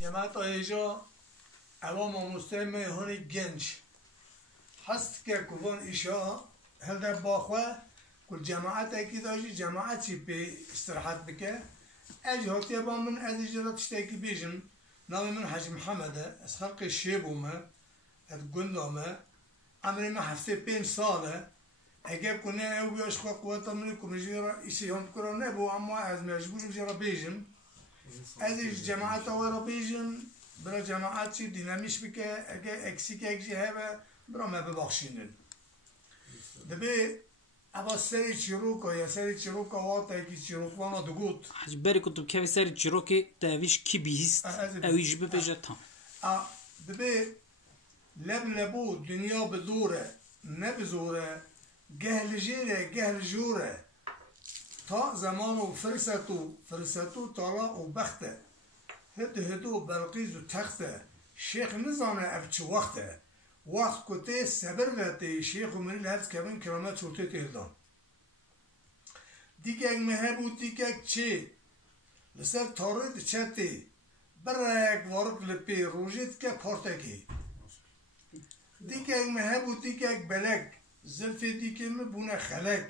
جماعت آیجا عوام و مسلم هونی گنج هست که کوان ایشا هل باخوا کل جماعت اکی داشتی جماعتی به استراحت بکه اجهاتی با من از اجرات تشتکی بیجم نام من حاج محمده از خلق شیبومه از گندامه عمری ما هفته 5 ساله اگر کنه او بیاش خوا قوتا منی کمیجیرا ایسی هم کرا نبو اما از مجبور بجرا بیجم از جماعت آورا بیجم برای جماعت چی دینامیش بکه اگر اکسیک اکجی هبه برای ما ببخشینن دبی اما سری چیروکا یا سری چیروکا واتا کی چیروکوانا دگوت حاج بری کتب که سری چیروکی تاویش کی بیست اویش بپیجه تام دبی لب لبو دنیا بدوره نبزوره جهل جيره جهل جوره تا زمان فرستو طلاق و بخته هدو بلقیز و تخته شیخ نزانه افچه وقت کته صبر رده شیخ و منی لحظ کبین کرامت چورته تهدان دیگه اگه مهه بود دیگه اگه چه لسر تارید چته برای وارد لپی روژید که پارتکی دیگه اگه مهه بود دیگه اگه بلک زلفی دیگه مبونه خلق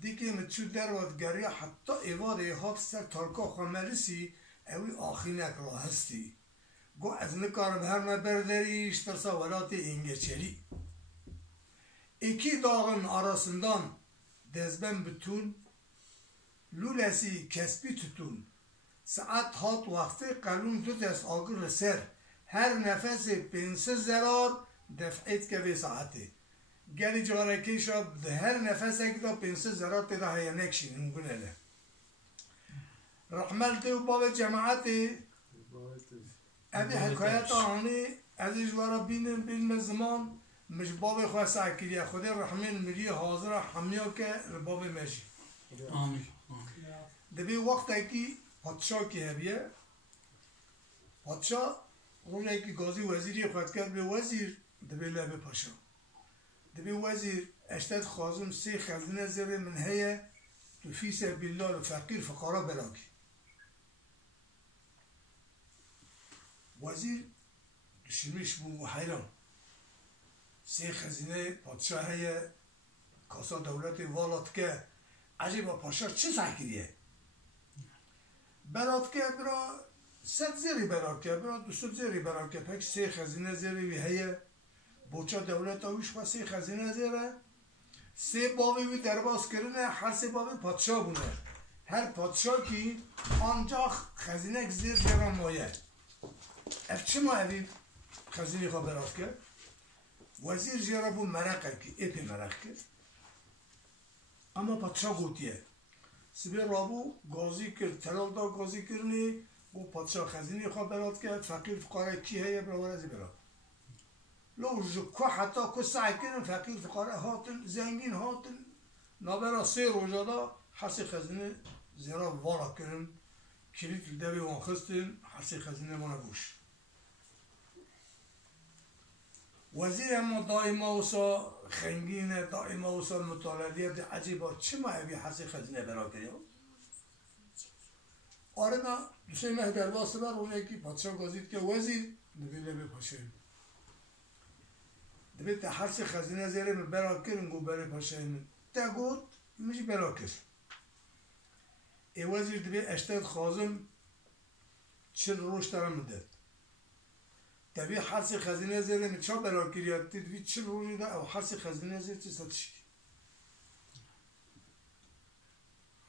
دیگه مچو در وادگری حتی ایواده هات سر تارکا خمرسی اوی آخینک را هستی گو از نکارم هر مبردریش ترسا ولات اینگه چلی ایکی داغن آراسندان دزبن بتون لولسی کسبی تتون ساعت هات وقتی قلون دو دست آگر سر هر نفس 500 زرار دفعیت که به ساعته گلی جارکی شاب هر نفس اگه دا 500 زرار تیدا هیا نکشین ممکنه له رحمل دیو باب جماعتی ابی حکایت آنی از اجوارا بین زمان مش باب خواه ساکریه خود رحمل ملی حاضر حمیا که باب مشی آمین دبی وقت اکی پادشاه که هبیه پادشاه روز اکی گازی وزیری خواهد کرد به وزیر دبی لبه پاشا دبی وزیر اشتد خازم سی خزنه زره من هیه تو فی سبیل الله فقیر فقرا بلاکی وزیر دشمیش بو حیران سی خزینه پادشاه هیه کاسا دولت والات که عجیبا پاشا چه سحکریه برات که برا 100 زیری برات که برا 200 زیری برات که پک سی خزینه زیری وی هیه بوچا دولت آویش خواه سی خزینه زیره سی باوی وی درباز کرنه هر سی باوی پادشاه بونه هر پادشاه کی آنجا خزینه زیر جران مایه اف چه ما اوی خزینه خواه برات که وزیر جرا بو مرقه که اپی مرق که اما پادشاه گوتیه سبی رابو گازی کرد تلال دا گازی کرنی بو پادشاه خزینه خواه برات که فقیر فقاره کی هیه برا ورزی برات لو جکو حتی که سعی کنن فقیر فقاره هاتن زنگین هاتن نابرا 3 روزا دا حسی خزینه زیرا وارا کنن کلیت لدوی وان خستن حسی خزینه وانا بوش وزیر اما دائما وسا خنگینه دائما وسا مطالعیت عجیبا چه ما اوی حسی خزینه برا کریا آرنا دوسته مه در واسه بر اون یکی پادشاه گازید که وزیر نبیله بپاشه دبیت حرس خزینه زیره من برا کرن گو بره پاشه من تا گود میشه برا کر ای وزیر دبی اشتاد خازم 40 روش ترم مدد دبی حرس خزینه زیره من چا برا کریاد دبی 40 روشی ده او حرس خزینه زیره چه ساتشی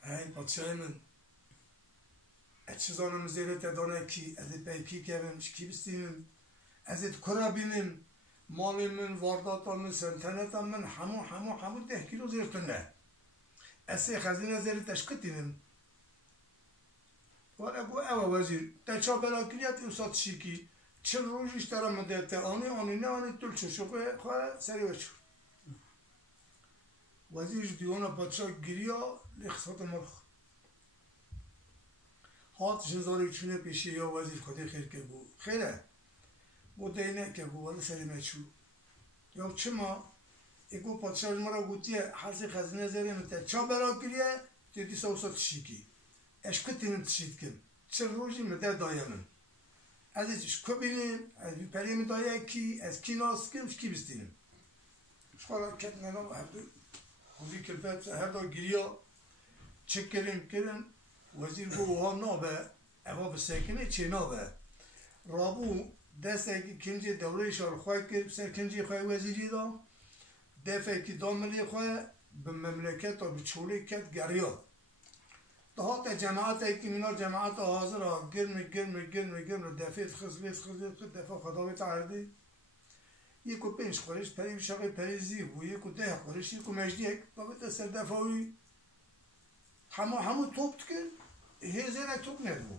ای پادشاه من اچزانم زیره تدانه کی از پیکی کبیم کی بستیم از کرا بینیم مال من واردات من سنتنت من همو 10 کیلو زیرتونه اسی خزینه زیر تشکتیم ولی اگو او وزیر تا چا بلا کلیت امسات شیکی 40 روزش ترا مدت آنی نه آنی تل چشوقه خواه سری وچور وزیر دیوانا پادشاه گریا لخصات مرخ هات جنزاری چونه پیشی یا وزیر خودی خیر که بو خیره بوده اینه که گو ولی سری مچو یا چه ما اگو پادشاه مرا گوتیه حرسی خزینه زیره مته چا برا کریه دیدی سوسا تشیکی اشکتینم تشید کن 40 روزی مده دایمن ازش کو بینیم از پریم دایه کی از کی ناس کمش کی بستینیم شخورا کت ننام هردو خوزی کلفت هر دا گریا چک کرن وزیر گو ها نابه اما بسکنه چه نابه رابو دسته که کنجی دوره شال خواه کرد سر کنجی خواه وزیری دا دفعه که داملی خواه به مملکت و به چوله کت گریا دهات جماعت ای که مینا جماعت حاضر ها گرم دفعه خزلیت دفعه خداوی تعردی یکو 5 خورش پری شاقی پری زیب و یکو 10 خورش یکو مجدیک بابت سر دفعوی همو توپ کن هزینه توپ ندو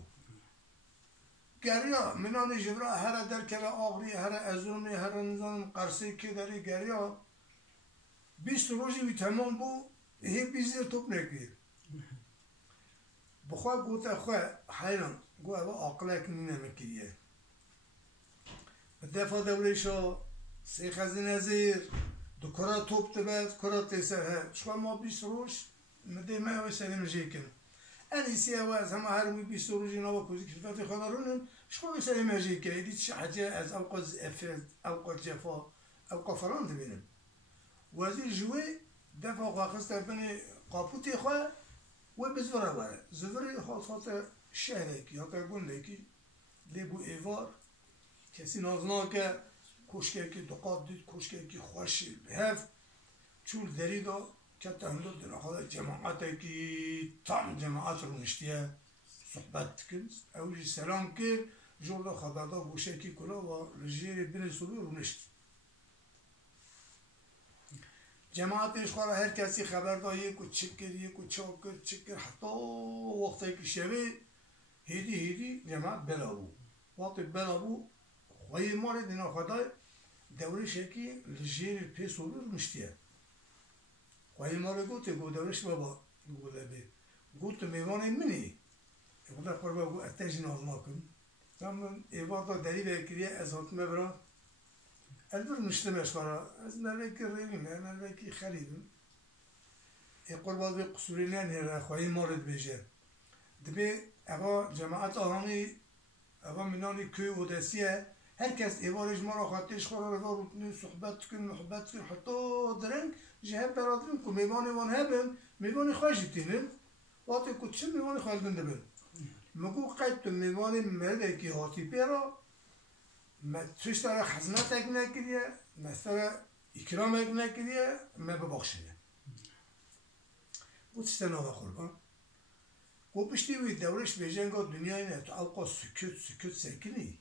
گریا منان جبرا هر در کلا آغری هر ازومی هر نظام قرصی که داری گریا 20 روزی بی تمام بو هی بیزیر توپ نگیر بخواه گوته خواه حیران گوه با آقلک نمیکریه دفعه دولشا 3 خزینه زیر دو کرا توپ تبد کرا تیسر هر شما ما 20 روز مده ما اوی سلیم جیکن انیسی از همه هر موی 20 روزی نوا کوزی کلفت خدا رونن شما اوی سلیم جیکن ایدید شحجه از القا جفا القا فران دبینم وزیر جوی دفعه خواه خسته بنی قاپوتی خواه و بزوره وره زوره خاطر شهرکی یا تا گندکی لیبو ایوار کسی نازناکه کشکه که دقات دید کشکه که خوشی بهف چول دری دا که تهندو دینا خدا جماعت که تام جماعت رو نشتیه صحبت کن اولی سلام که جور دا خبر دا گوشه که کلا و رجیر بین صبح رو نشت جماعتش خواه هر کسی خبر دا یکو چکر چکر حتی وقتی که شوی هیدی جماعت بلابو وقتی بلابو خواهی ماره دینا خدای دوره شکی لجیر پی صبح رو نشتیه خواهی ماره گوته گو دورش بابا گو لبه گوته میوانه منی خدا قربا گو اتش نازما کن من ایوار دا دری بکریه از حکمه برا البر نشتمش برا از ملکی ریمیم ملکی خریدم ای قربا بی قصوری ننهره خواهی ماره بیجه دبی اگه جماعت آهانی اگه منانی کوی اودسیه هر کس ایوارش ما را خاطرش خورا رضا رو صحبت کن حتی درنگ جهب برادرین که میوان هبن میوان خواهشی تینن وقتی که چه میوان خواهدن دبن مگو قید تو میوان مرده که هاتی پیرا توش داره خزمت اگ نکریه مثلا اکرام اگ نکریه ببخشینه و تشتن آقا خوربان و پشتی وی دورش بیجنگا دنیای نه تو القا سکوت سکنی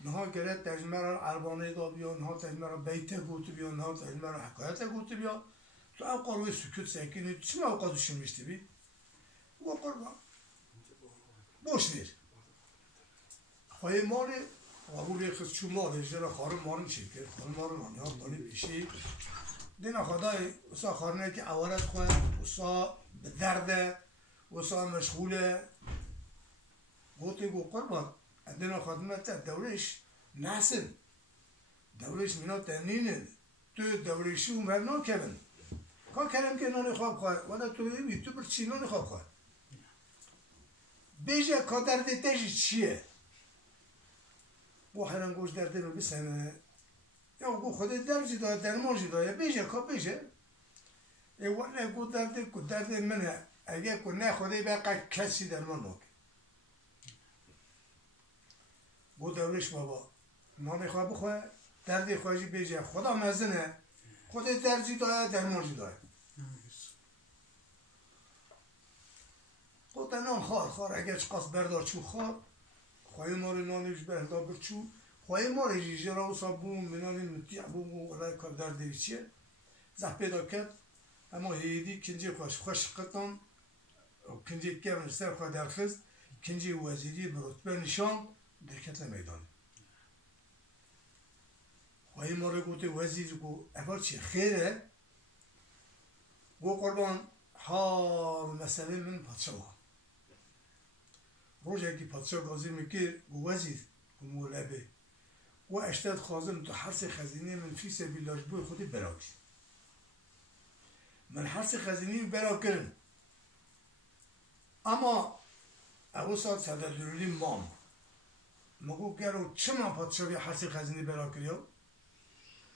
نها گرد تجمه را عربانه دا بیا نها تجمه را بیته گوت بیا نها تجمه را حکایت گوت بیا تو القا روی سکوت سکنی تو چی موقع دوشن میشتی بی؟ و قربان باش دیر خواهی مالی قبول خود چون مالی جرا خارم مارم چی کرد خارم مارم آنها مالی بیشی دینا خدای وسا خارنه که اولت خواه وسا به درده وسا مشغوله گوتی گو قربان دینا خدمت دورش نسن دورش مینا تنینه تو دورشی اومد نا کبن که کلم که نانی خواب خواه ولی تو ببینی تو بر چی نانی خواب خواه بیجه که درده تجی چیه بو هران گوش درده رو بسنه یا گو خود درجی داره درمانجی داره بیجه که بیجه ولی گو درده منه اگه که نه خوده بقیه کسی درمان نوک بو دورش بابا نانی خواه بخواه دردی خواهی بیجه خدا مزنه خود درجی داره درمانجی داره خود نان خار اگر چقاس بردار چو خار خواهی ماری نانیش بردار برچو خواهی ماری جیجرا و صابون منانی متیع بوم و علای کار دردی چیه زح پیدا کرد اما هیدی کنجی خوش قطن و کنجی کمر سر خواه درخست کنجی وزیری برتبه نشان درکت میدان خواهی ماری گوته وزیر گو اول چی خیره گو قربان حال مسئله من پادشاه روزی که پادشاه گازی میکر گو وزیر گو مولبه و اشتاد خازم تو حرس خزینه من فی سبیلاش بوی خودی براکی من حرس خزینه برا کرن اما او ساعت صدر درولی مام مگو گرو چما پادشاهی حسی خزینه برا کریو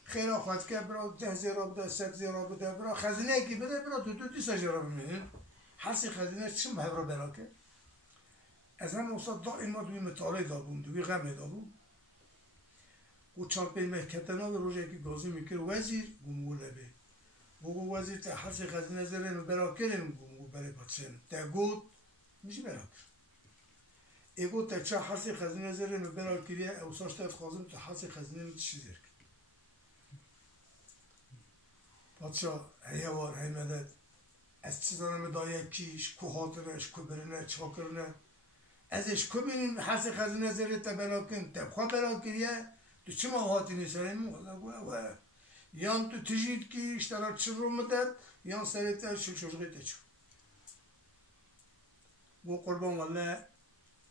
خیلی خواهد که برا 10,000 بده 100,000 بده برا خزینه کی بده برا 200,000 بمینین حسی خزینه چم برا برا که از هم استاد دائما دوی مطالعه دابون دوی غم دابون و 4-5 ماه کتنا به روزی که گازی میکر وزیر گمو لبه بگو وزیر تا حسی خزینه زرین برا کرن گمو برای پادشاهی تا گود میشه برا کرد ایگو تا چه حسی خزینه زرین برا کریه او ساشتت خوازم تا حسی خزینه رو چی زیر پادشاه هیوار هی مدد از چی زنم دایه کیش کو خاطرش کو برنه چا کرنه ازش کو بینیم حسی خزینه زرین تا برا کن تا بخواه برا کریه تو چه ماهاتی نیسرین و یان تو تجید کیش ترا چه رو مدد یان سریتا شلشوشغی تچو و قربان والله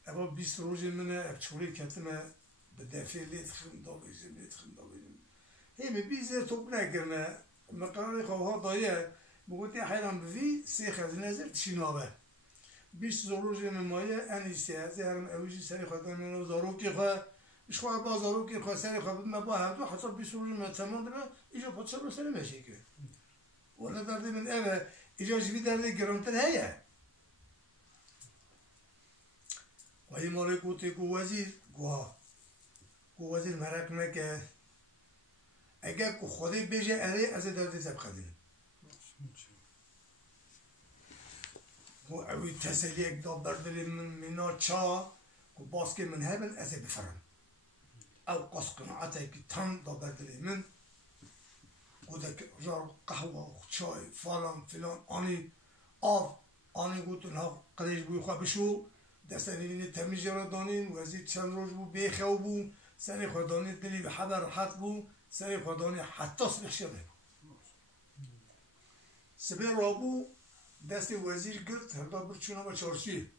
اما 20 روزی منه اکچوری کتمه به دفعه لیت خندا بیزیم هی بیزه توپ نکرنه مقرار خواه دایه بگوتی حیران بوی سی خزینه زر تشینابه 20 روزی من مایه انیسته از هرم اویجی سری خواهدن منو زاروکی خواه اشخواه با زاروکی خواه سری خواه بدمه با هر دو حتی 20 روزی من تمام دارم ایجا پادشاه رو سری میشه که ولی درده من اوه ایجا جوی درده گرانتر هیه وای مالی گوتی گو وزیر گو وزیر مرک نکه اگر کو خودی بیجه اره از درد زب خدیم گو اوی تسلی اک دا بردلی من مینا چا گو باس که من هبن از بفرم او قص قناعته که تن دا بردلی من گو دا جار قهوه چای فلان آنی آف آنی گو تو نا قدیش بوی خواه بشو دستانی تمیز را دانیم وزیر چند روز بو بیخو بو سری خدانی دلی به حبر حت بو سری خدانی حتی سبخشه بو سبی رابو دست وزیر گرد هردا برچونا با چارچی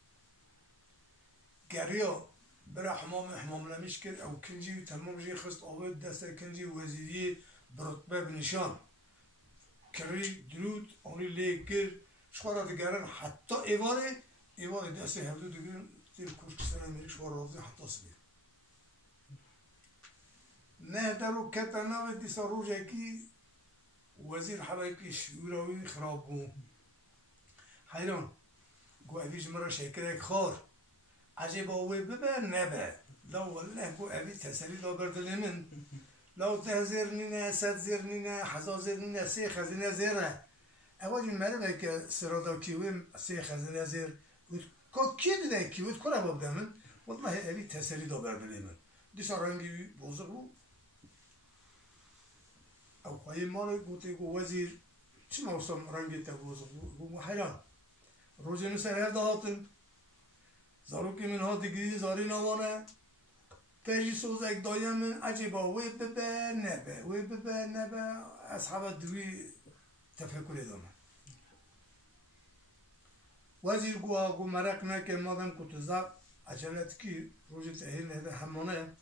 گریا برا حمام لمیش کرد او کنجی تمام جی خست آوید دست کنجی وزیری برتبه بنشان کری درود آنی لی کرد شخورات گرن حتی ایواره دستی هفته دیگرن تیر کشکستان میری شوار رافزی حتی سبیر نه درو کتا نوی دیسا روژه کی وزیر حبایکی شوراوی خراب بون حیران گو اویج مرا شکره خور عجب آوی ببه نبه لا والله گو اوی تسلی لا بردلی من لا 10,000 نینه 100,000 نینه 1000 نینه سی خزینه زیره اول این مرمه که سرادا کیویم سی خزینه زیر که کی دیده کیوید کنه بابده من والله اوی تسلی دا بردلی من دیسا رنگی بوزه بو او خواهی مالی گوتی گو وزیر چی موسم رنگی تا بوزه بو حیران روزی نسر هر دهاتن زاروکی من ها دیگری زاری نوانه تجی سوزک دایم من عجیبا وی ببه نبه اصحاب دوی تفکری دامه وزیر گو مرق نکه مادم کتوزاق عجلت کی روزی تحیل نهده همانه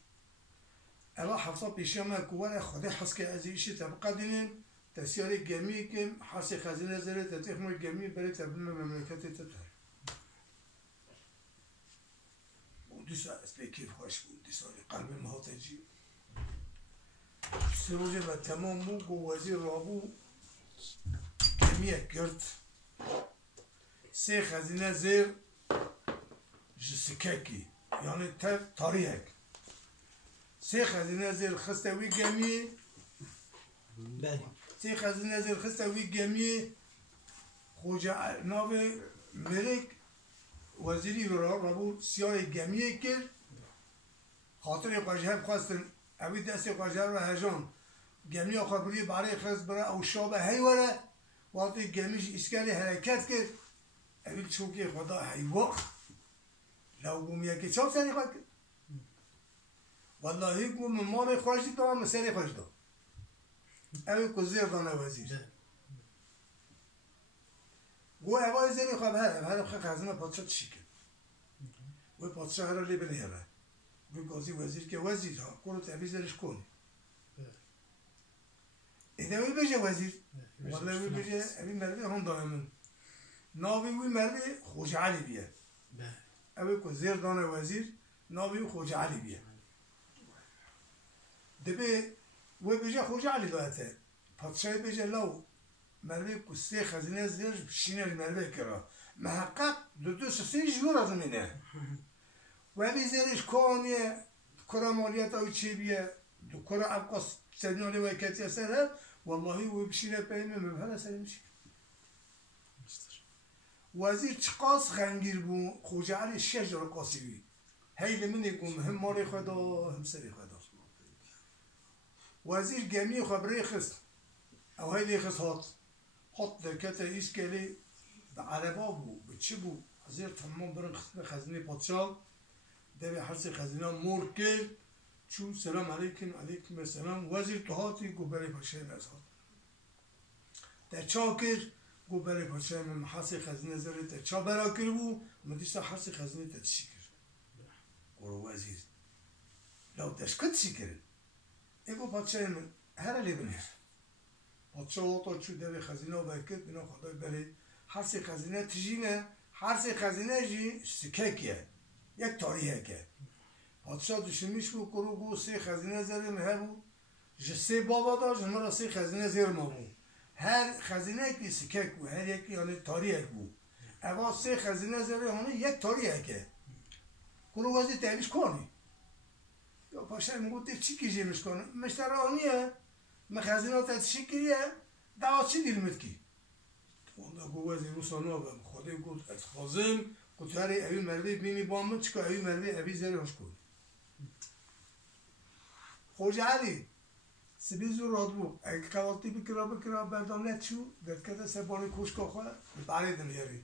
الا حفظا پیشیامه کواره خودی حس که از ایشی طبقه دینیم تسیاری گمی کم حسی خزینه زره تتخمه گمی بری تبلیم مملکتی تتر دیسا اسلی کیف خوش بود دیسا قلب مهاتجی سروجه و تمام بو گو وزیر رابو گمیه کرد سی خزینه زیر جسککی یعنی تاریک سی خزینه زیر خستوی گمیه سی خزینه زیر خستوی گمیه خوجه ناوی ملک وزیری رابو سیاه گمیه کرد خاطر قاجه خواستن اوی دست قاجه رو هجان گمیه خبری برای خست برای او شابه هیوره وقتی گمیش اسکالی حرکت کرد اوی چوکی خدا هیوه لو گمیه که چاپ سری خواهد کرد والله گو من مال خوش دام مسری خوش دام اوی کزیر دانه وزیر گو اوای زیری خواب هر خزینه پادشاه چی کرد و پادشاه هر لی بلیاره گو گازی وزیر که وزیر ها کرو تحویزرش کن ایده وی بشه وزیر والله وی بشه اوی مرده هم دائمن ناوی وی مرده خوش علی بیه اوی کزیر دانه وزیر ناوی خوجا علی بیه دبی و بیجه خوجا علی داته پادشاهی بیجه لو مروی کسی خزینه زیر شینه مروی کرا محقق دو سه جور از منه و بی زیرش کانیه کرا مالیت او چی بیه دو کرا ابقاس سرنالی و کتی سره والله و بشینه پیمه مبهر سری میشه وزیر چقاس خنگیر بو خوجا علی 6 جور قاسی بی هیل من يقوم هم ماري خدا هم سري خدا وزير جميع خبري خص او هاي لي خص هات دركتا إسكالي بعربا بو بتشبو وزير تمام برن خزينة باتشال دبي حرسي خزينة موركل شو سلام عليكم عليكم السلام وزير تهاتي قبري باشي نزهات در چاكر قبري باشي من حرسي خزينة زري در چا براكر بو مديستا حرسي خزينة تتشكر ورو وزير لو دشكت شكر ايقو باتشاي من هر اللي بنه باتشا وطا شو دبي خزينة وبركت بنا خداي بري حرسي خزينة تجينا حرسي خزينة جي سكاكيا يك تاريهكا باتشا دشميش بو كرو بو سي خزينة زر مهبو جسي بابا دا جمرا سي خزينة زر مامو هر خزينة كي سكاك بو هر يكي يعني تاريهك بو اوا سي خزينة زر هوني يك تاريهكا كرو وزي تعبيش كوني يا باشا مقول چی کیجی میشکنه مشترانیه مخزنات تشکیه دعوت چی دیل متکی اون گو وزیر روسانو و خودی گفت از خازم گفت هری اوی مردی بینی با من چیکار اوی مردی اوی زری هاش کن خوجا علی سبیزو راد بو اگه قواتی بکرا بردانت شو دکته سبانی کوشکا خواه برای دنیاری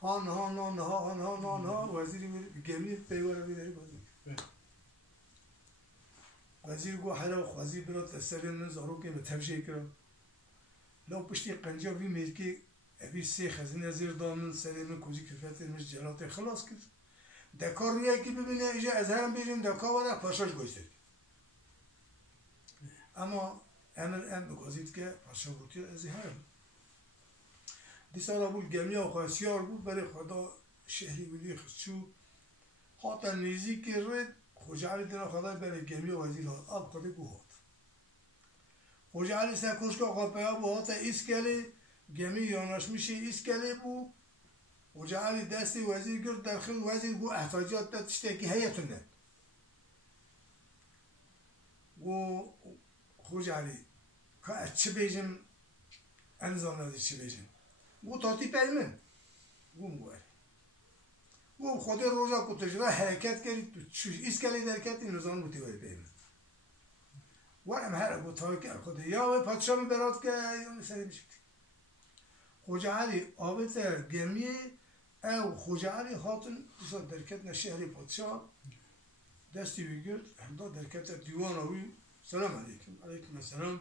ها وزیری میری گمی پیواره بیداری بازی وزیر گو حالا خوازی برات لسر من زارو که متوجه کرد لو پشتی قنجا وی میرکی ابی سه خزینه زیر دامن سر من کوزی کفایت مش جلات خلاص کرد دکار روی کی ببینه اینجا از هم بیریم دکار ولا پاشاش گوشت اما امر بگذید که پاشا گوتی از هم دیسا بود گمیا خاصیار بود برای خدا شهری بودی خشو حتی نیزی که رد خوجا علی دنا خدا برای گمیا وزیر آب خدا گوهات خوجا علی سکوش که قاپیا بو حتی ایسکلی گمی یاناش میشه ایسکلی بو خوجا علی دستی وزیر کرد در خیل وزیر بو احتاجات داد تشتکی هیتونه و خوجا علی که چه بیجم انزام ندی چه بیجم گو تاتی پیمن گو موال گو خود روزا کو تجربه حرکت کردی تو ایسکلی درکت این نظام بودی ولی پیمن ورم هر گو تاکی خود یا پادشاه برات که یا سری بشه خوجا علی آبت گمی او خوجا علی خاطن درکت نشهری پادشاه دستی بگرد همدا درکت دیوان آوی سلام علیکم علیکم السلام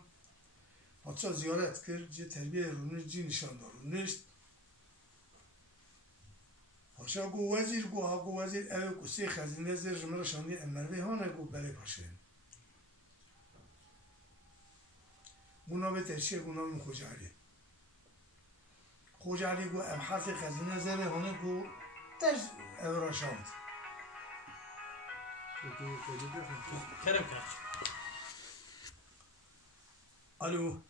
پادشاه زیارت کرد جه تربیه رونش جی نشان دار رونش پادشاه گو وزیر گو ها گو وزیر او کسی خزینه زیر جمعه شانی امروی ها نگو بله پاشه گونا به ترشیه گونا به خوجا علی خوجا علی گو ابحاث خزینه زیر هانه گو تش او را شاند کرم کرد الو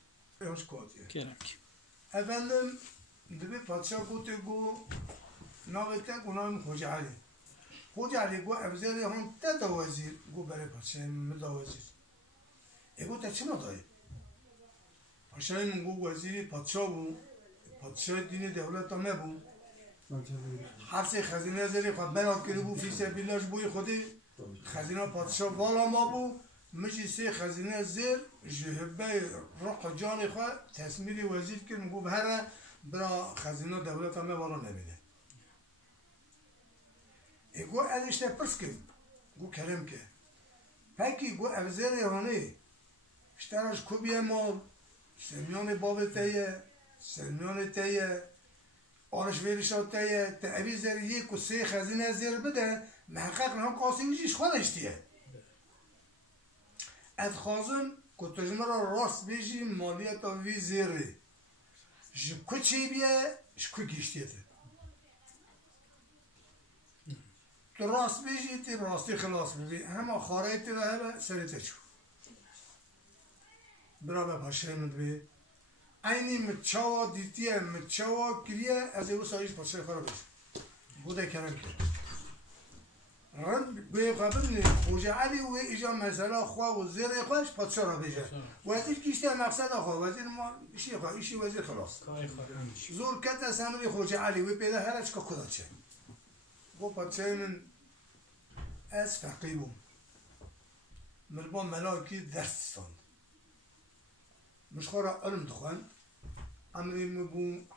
hoş geldin. کرم کی Efendim, dedi padişah go navete gunam Hoca Ali. Hoca Ali go evzeri hon te da vazir go bere padişah me da vazir. Go te çima dayı. Paşayın go vaziri padişah bu. Padişah dini devlet me bu. Hapse khazine zeri khabar kiri bu fi sebilaj bu khodi khazina padişah vala ma bu. مجلسي خزينة زير جهبي روح جاني خا تسميلي وزير كن نقول بهرا برا خزينة دولة ما ولا نبيله. يقول أنا إيش تبرسكن يقول كلام كه. هيك يقول أبزاري هوني اشتراش كوبيا مال سمياني بابا تايه سمياني تايه آرش ویرشات تايه تأبي زريه كسي خزينة زير بده محقق نهم قاسم جيش خالشتيه. از خازم کتجمه را راست بیشی مالیت و وی زیره جبکو چی بیه شکو گیشتیته تو راست بیشی تی راستی خلاص ببی همه خاره تی را هبه سری تچو برا به پاشه من بی اینی مچاوا دیتیه مچاوا کریه از او سایش پاشه خرا بیش بوده کرم کرد رند به قبل خوجه علی و ایجا مثلا خواه و زیر خوش پاشه را بیشه وزیر کشته مقصد خواه وزیر ما ایشی خواه ایشی وزیر خلاص زور کت از همه خوجه علی و پیدا هرچ که کدا چه گو پاشه من از فقیبم ملبان ملاکی درستان مشخورا علم دخوان امری مبون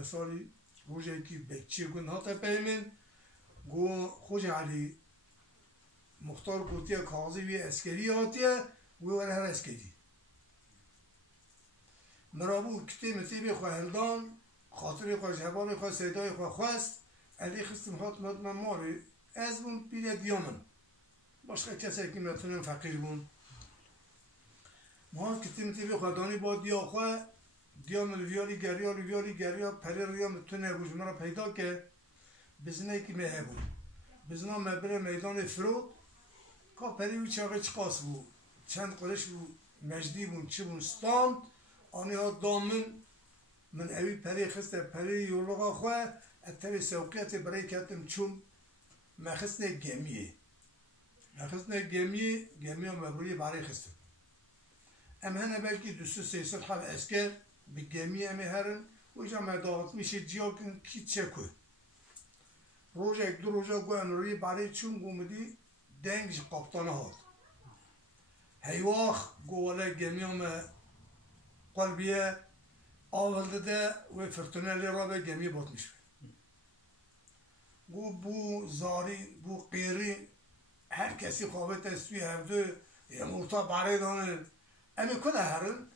18-19 سالی روزی که بچه گون هاته پیمین گو خوش علی مختار گوتیه کاغذی وی اسکری هاتیه گو وره هر اسکری مرابو کتی مطیبی خواه هلدان خاطری خواه جبالی خواه سیدای خواه خواست علی خستم هات مدمن ماری از بون پیره دیامن باشقه کسی که متونن فقیر بون ما کتی مطیبی خواه دانی با دیا خواه دیام ویالی گریا پری ریا متونه روز مرا پیدا که بزنه که مهه بود بزنه مبره میدان فرود که پری وی چاقه چقاس بود چند قرش بود مجدی بود چه بود ستاند آنی ها دامن من اوی پری خسته پری یولوغا خواه اتری سوقیت برای کتم چون مخستنه گمیه گمیه ها مبروی برای خسته اما هنه بلکی 200-300 حال اسکر به گمیه همه هرن و ایجا مداغت میشه جیا کن کی چه که روژه یک دو روژه گوین روی برای چون گومدی دنگش قبطانه هاد هیواخ گواله گمیه همه قلبیه آولده ده و فرتونلی را به گمیه بات میشه گو بو زاری بو قیری هر کسی خوابت استوی هفته یه مرتا برای دانه امی کده هرن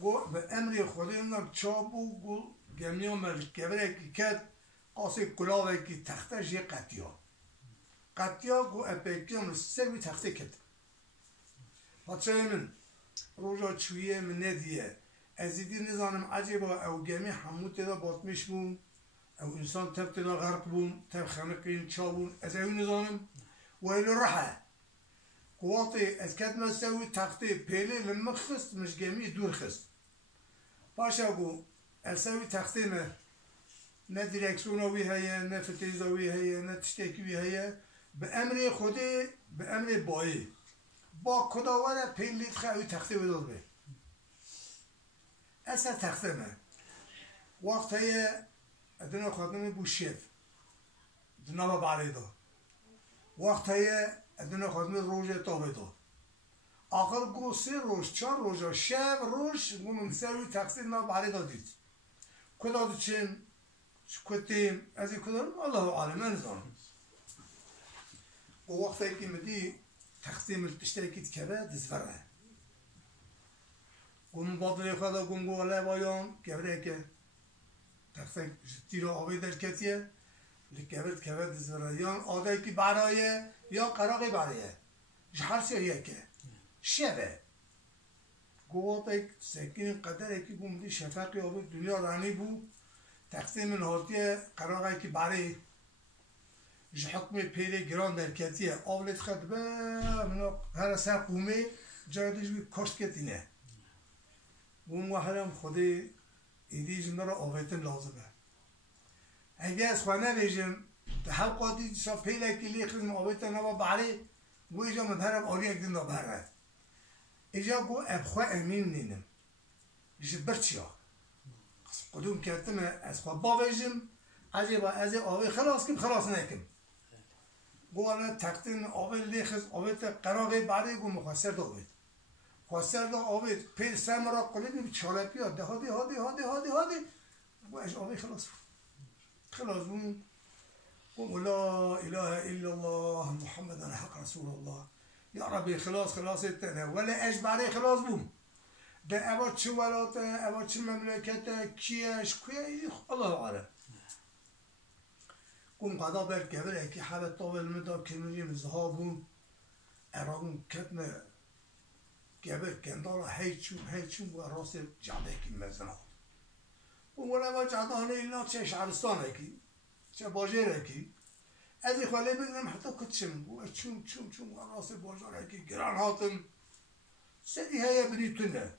گو به امری خودی اونم چابو گو گمیه همه گبره که کد قاسی کلاوه که تختش یه قطیا گو اپیکی هم سروی تخته کد پچه من روژا چویه من ندیه ازیدی نزانم عجیبا او گمی همون تیدا باطمیش بون او انسان تب تیدا غرق بون تب خمقین چا بون از او نزانم ویلو رحه قواطی از کد مسوی تخته پیلی لمخ خست مش گمی دور خست باشا گو السوی تخته مه نه دیرکسونوی هیه نه فتیزوی هیه نه تشتکوی هیه به امر خودی به امر بایی با کداوره پیلیت خواهی تخته بداد به اصلا تخته من وقت هیه ادنا خواهدنمی بو شیف دنا با باری دا وقت هیه ادنا خواهدنمی روژه تابه دا آخر گو 3 روز 4 روز شب روز گو منسوی تخته دنا باری دا دید کداد چین کتیم از این کدام الله عالم نزانم و وقتی که مدی تقسیم الاشتراکیت که دزفره گم بادلی خدا گم گوله بایان گبره که تقسیم تیرو آبی در کتیه لکبرت که دزفره یا آدایی که برایه یا قراغی برایه هر سریه که شبه گوه سکین قدره که گم شفقی آبی دنیا رانی بود تقسیم نهادی قراره که برای حکم پیری گران در کتیه آولت خد به هر سر قومه جایدش بی کشت کتینه اون وحرم خودی ایدیج مرا آویتن لازمه اگه از خواه نویجم ده حلقاتی جسا پیله کلی خزم آویتن نبا برای گو ایجا مبهرم آلی اگدن دا برد ایجا گو ابخواه امین نینم ایجا برچی ها قدوم کردم از خواه باویجم از آوی خلاص کم خلاص نکم گو انا تقدیم آوی لیخز آوی تا قراغی بعدی گو مخواستر دا آوید خواستر دا آوید پیر سم را قلید چاله پیا ده هادی گو اش آوی خلاص بون گو لا اله الا الله محمد حق رسول الله یا ربی خلاص تنه ولی اش بعدی خلاص بون ده اوا چه ولاته اوا چه مملکته کیش الله عالم قوم قضا بر گبر اکی حالت طاول مدا کنونی مزهابون اراغون کتن گبر کندارا هیچون و راست جعده اکی مزنه قوم ولی ما جعده هنه اینا چه شعرستان اکی چه باجر اکی از خاله بگم حتی کتشم و چون و راست بازار که گران هاتم سری های بریتونه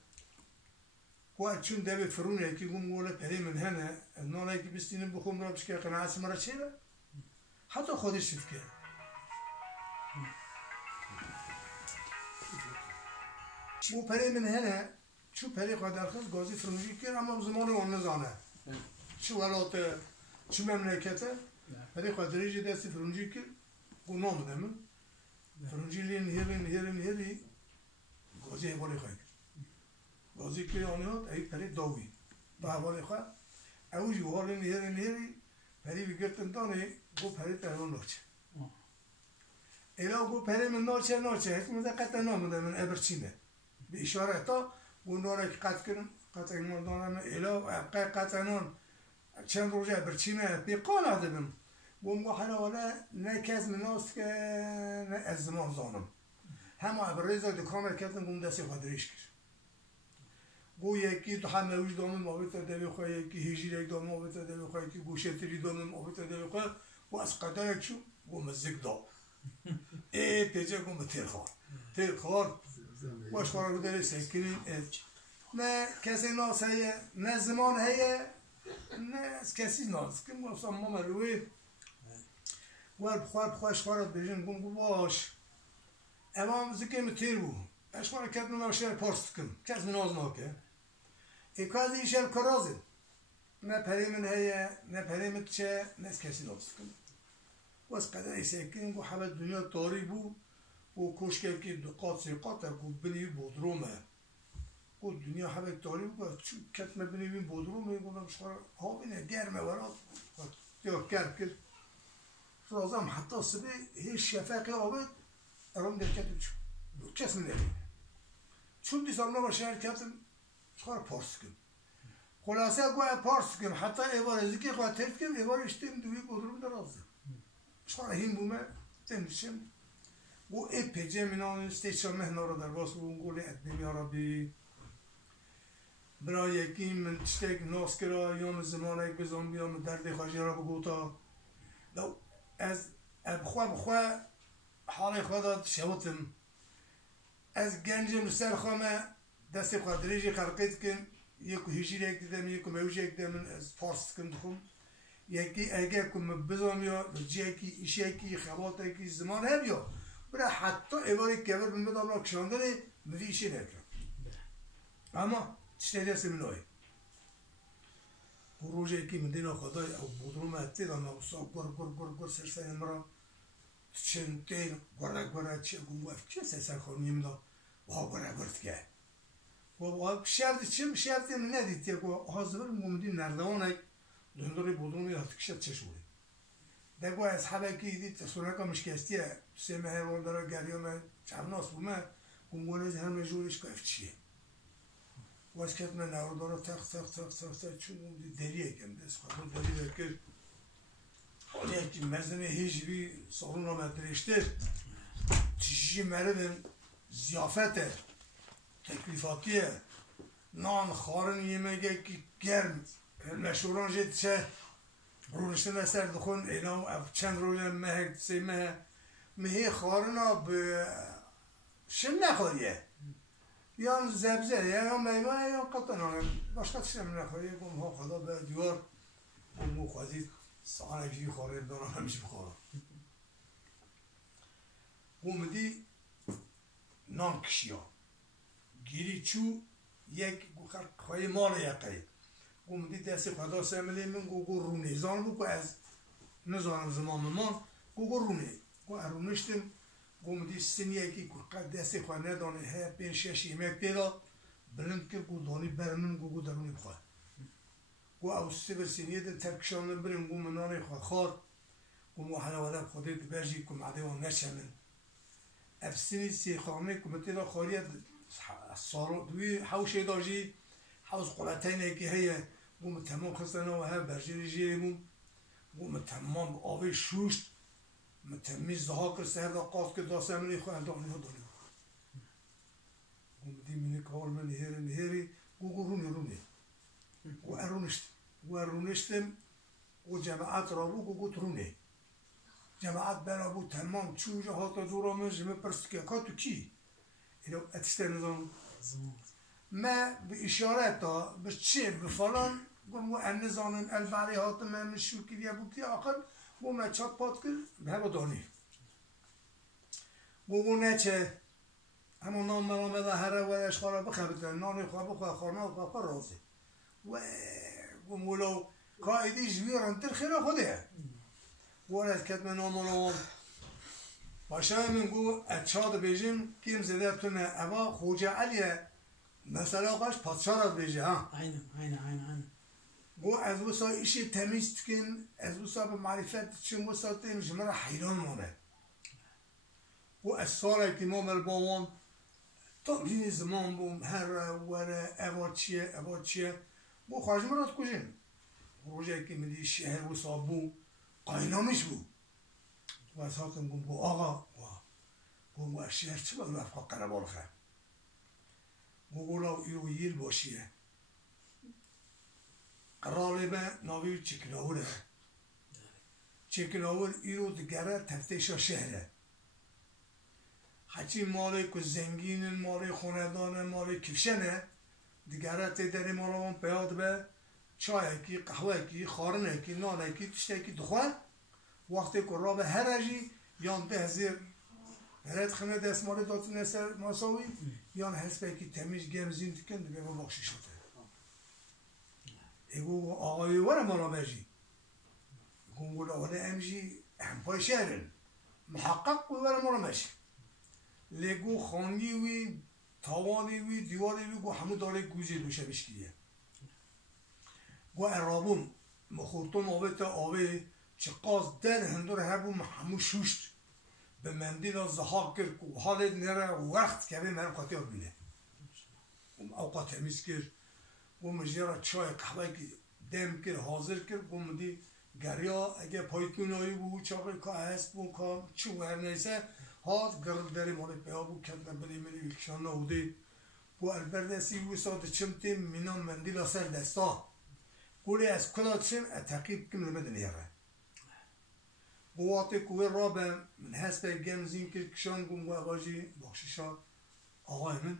و چون دبی فرونه که گم ولا پری من هنا نانه که بستینم بخوام را بشکه قناعت مرا چیه حتی خودش شد که و پری من هنا چون پری خود درخواست گازی فرنجی کرد اما زمان اون نزانه چو ولات چو مملکته پری خود دریجی دستی فرنجی کرد و نامده من فرنجی هیری گازی حوالی خواهی کرد گازی که آنیات ای پری داوی با حوالی خواه اوجی و حال هیری پری بگرتن دانه گو پری ترمان ناچه ایلا گو پری من ناچه هیچ مزه قطع نامده من ابرچینه به اشاره تا گو ناره که قطع کنم قطع ایمان دانه من ایلا قطع نان چند روزه ابرچینه بیقال آدمم گو حالا ولا نه کس مناست که نه از زمان زانم همه ابریزا دکانه کردن گم دستی خودریش کرد گو یکی تو همه اوج دامن مابیت دوی خواه یکی هیجی یک دامن مابیت دوی خواه یکی گوشتری دامن مابیت دوی خواه و از قدر یک شو گو مزگ دام پیجه گو تیر خوار باش خواه رو داری سکنین نه کسی ناس هیه نه زمان هیه نه از کسی ناس که مفصل ما مروی و بخواهش خواه بیشن گو باش امام زکیم تیر بو اشخواه کردن ما شهر پارست کم کس من آز ناکه ایکاز این شهر کرازه نه پری من هیه نه پری من چه نه از کسی ناز کم و از قدر ایسه کنیم گو حبت دنیا تاری بو و کشکه که دقات سیقاته گو بنی بودرومه گو دنیا حبت تاری بو چون کتمه بنی بودرومه گو نمشخواه ها بینه گرمه وراد یا کرد کرد رازم حتی سبه هیچ شفاقی آبد ارام در کتب چون کس من نبینه چون دیسان با شهر کتم شخواه پارس کن خلاصه گوه پارس کن حتی ایوار ازی خواه ترد کن ایوار اشتیم دوی بودروم در آزده شخواه هین بومه تنشم گو ای پیجه منان استیشان مهنا را در باس بون گولی ادنیم یا ربی برای یکی من تشتک ناس کرا یا من زمانه یک بزن بیا من درد خواهی را بگوتا لو از بخواه حال خدا شوتم از گنجم سر خامه دست خود دریجی خلقیت کن یکو هیجی یک دیدم یکو موجی یک دیدم از پارست کن دخم یکی اگه کم بزام یا جی یکی ایش یکی خبات یکی زمان هر یا برای حتی ایواری کبر من بدام را کشاندنه مفیشی نکرم اما تشتی دست من آئی و روژه یکی من دینا خدای او بودروم اتید اما بسا گر سرسای مرا چندین گره چه گم گفت چه سر خورمیم دا و گره که و شرط چیم شرطی من ندید یک و حاضر گمدی نردوانه دندوری بودرومی هاتکشت چشوری دگو از حبه که دید سرنکا مشکستیه سه مهرون داره گریام چرناس بومه گمگونه همه جورش گفت چیه و از کت من نورو داره تق چون گمدی دریه کم دست خواهد دریه که حالی که مزنه هیچ سالون آمد رشته تشیشی مردن زیافته تکلیفاتیه نان خارن یمگه که گرم مشوران جد چه رونشتن اثر دخون اینا چند روز مهک سی مهی خارن ها به شم نخوریه یا زبزه یا میوه یا قطعا باشقت شم نخوریه گم ها خدا به دیوار گم خوازید سانه که خورده دارم همیشه بخورم گومدی نان کشیا گیری چو یک خواهی مال یقی گومدی دستی خدا سملی من گو رونه زان بو از نزانم زمان من گو رونه گو ارونشتم گومدی سنی یکی دستی خواه ندانه های پین شش یمک پیدا بلند که گو دانی برمن گو درونی بخواه گو او سیبر سینیه ده ترکشان بریم گو منانه خور گو محلا ودب خوده ده برجی کم عده و نشمن افسینی سی خامه کمتی دا خواریت دوی حوشه داجی حوز قلتین ایکی هیه گو متمام خستنه و هم برجی ریجیه گو متمام آوه شوشت متمیز زها کر سهر دا قاف که دا سمنی خواه انداخنی ها دانی گو مدی منی کار من نهیری گو رونی و ارونشتم و جماعت را بو گو ترونه جماعت برا بود تمام چوجه ها تا دورا من جمع پرست که تو کی؟ اینو اتشتر نظام ما به اشاره تا به چه به فلان گم و النظام البری هات من شو کردی بودی آخر و ما چات پات کرد به هوا دانی و نه چه همون نام مرا به هر و اشخارا بخبرن نان خواب خواه خانه خواه رازه و گم ولو قائدی جویران تر خیره خوده ورد کتم نامونو باشه من گو اتشاد بیجیم کیم زده تونه اما خوجه علیه مثلا آقاش پادشاه بیجه ها عین گو از وسا ایشی تمیز تکن از وسا به معرفت چون وسا تیم جمعه حیران مونه گو از ساله که ما مرباوان تا بین زمان بوم هر وره اوار چیه گو خواهج مراد کجیم روژه که مدی شهر وسا بو قاینامش بود و از حاکم گو آقا گو اشیار چه باید وفقا قربال خواهد گو لاو ایرو ییل باشیه قراره به ناوی چکناوره چکناور ایرو دگره تفتیش شهره هرچی مالی که زنگین مالی خوندان مالی کفشنه دگره تیدری مالوان پیاد به چای کی قهوه کی خارنه کی نانه کی تشته کی دخواه وقتی که را به هرجی یان 10,000 هرت خنه دست مالی داتون نسر ماساوی یان حسبه کی تمیز گمزین تکن دیگه با بخشی شده ایگو آقای وره مالا بجی گونگول آقای امجی هم پای شهرن محقق وره مالا بجی لیگو خانگی وی تاوانی وی دیواری وی گو همو داره گوزی دوشه بشکیه گو ارابون مخورتون آوه تا آوه چه قاز در هندور هبون همو شوشت به مندیل زهاق کرد که حالت نره وقت که به مرم قاطیار بینه اوقات تمیز کرد و مجیره چای قهوه که دم کرد حاضر کرد و مدی گریا اگه پایتون آیی بود چاقی که هست بود که چون هر نیسه هاد گرد داری مالی پیا بود کندن بلی منی وکشان نهوده و البردستی وستاد چمتی منان مندیل سر دستا گولی از کلا چم اتقیب کم نمید نیره گواتی کوی را به من هست به گمزین که کشان گم گو اواجی بخشیشا آقای من